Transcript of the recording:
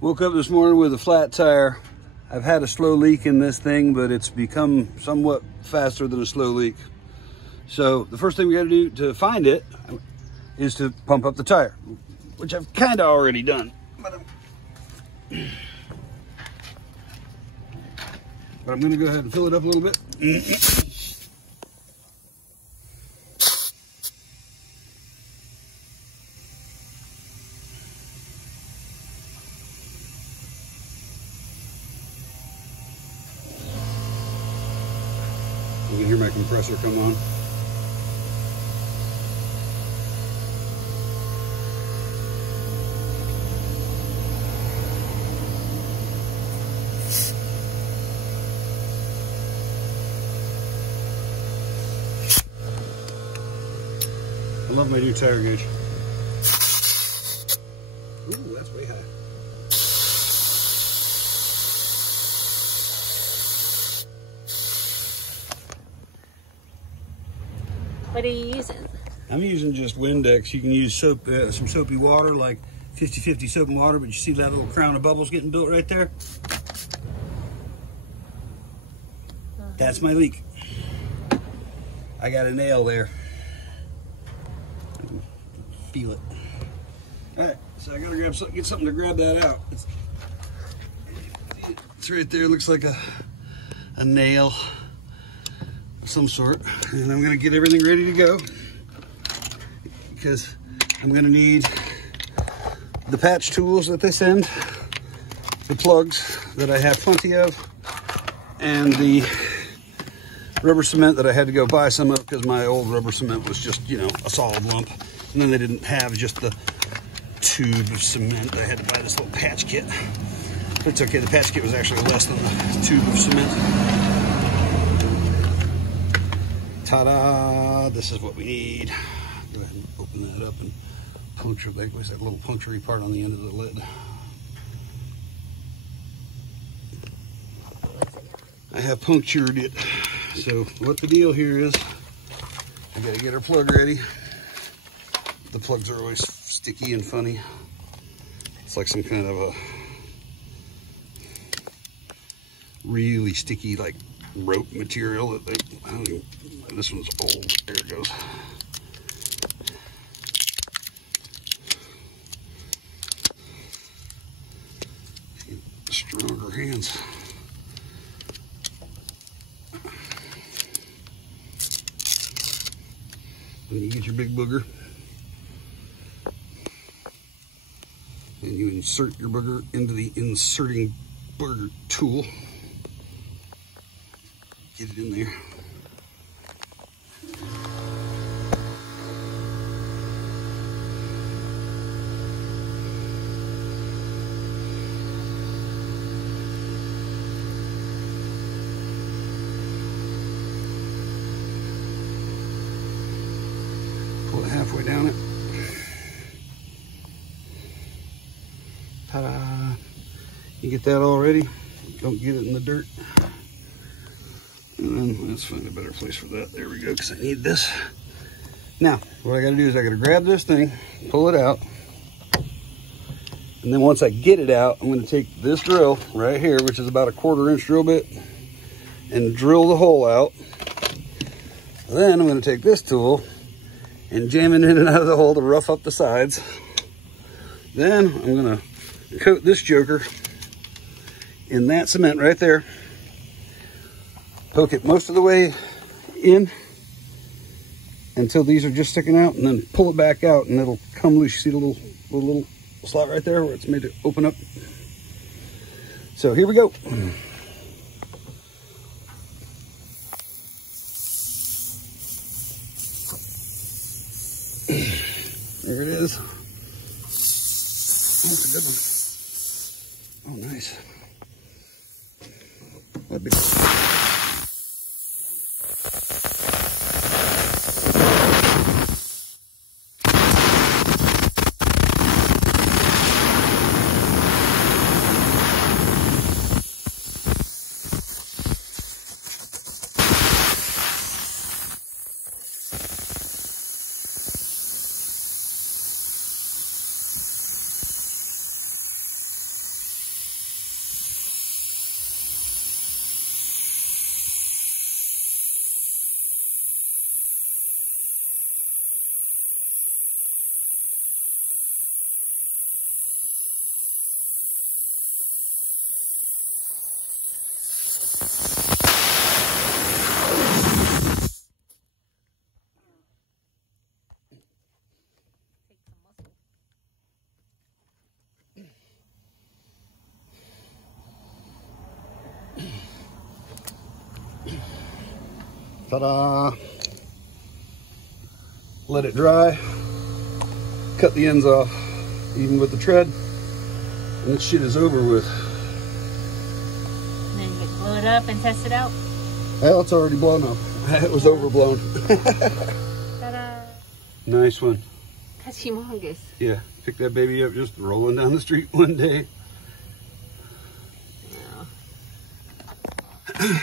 Woke up this morning with a flat tire. I've had a slow leak in this thing, but it's become somewhat faster than a slow leak. So the first thing we got to do to find it is to pump up the tire, which I've kind of already done. But I'm going to go ahead and fill it up a little bit. You can hear my compressor come on. I love my new tire gauge. Ooh, that's way high. What are you using? I'm using just Windex. You can use soap, some soapy water, like 50-50 soap and water, but you see that little crown of bubbles getting built right there? That's my leak. I got a nail there. I can feel it. All right, so I gotta get something to grab that out. It's right there. Looks like a nail of some sort. And I'm gonna get everything ready to go because I'm gonna need the patch tools that they send, the plugs that I have plenty of, and the rubber cement that I had to go buy some of because my old rubber cement was just, you know, a solid lump. And then they didn't have just the tube of cement. I had to buy this little patch kit. But it's okay, the patch kit was actually less than the tube of cement. Ta-da! This is what we need. Go ahead and open that up and puncture that. Where's that little punctury part on the end of the lid? I have punctured it. So what the deal here is, I gotta get our plug ready. The plugs are always sticky and funny. It's like some kind of a really sticky, like rope material that they, I don't even, this one's old. There it goes. Stronger hands. When you get your big booger, and you insert your booger into the inserting booger tool. Get it in there. Pull it halfway down it. Ta-da! You get that all ready. Don't get it in the dirt. And then let's find a better place for that. There we go, because I need this. Now, what I gotta do is I gotta grab this thing, pull it out, and then once I get it out, I'm gonna take this drill right here, which is about a 1/4 inch drill bit, and drill the hole out. Then I'm gonna take this tool and jam it in and out of the hole to rough up the sides. Then I'm gonna coat this joker in that cement right there. Poke it most of the way in until these are just sticking out, and then pull it back out and it'll come loose. You see the little slot right there where it's made to open up? So here we go. There it is. That's a good one. Oh, nice. That'd be Ta-da! Let it dry. Cut the ends off, even with the tread. And this shit is over with. And then you can blow it up and test it out. Well, it's already blown up. It was overblown. Ta-da! Nice one. That's humongous. Yeah, pick that baby up just rolling down the street one day. Yeah.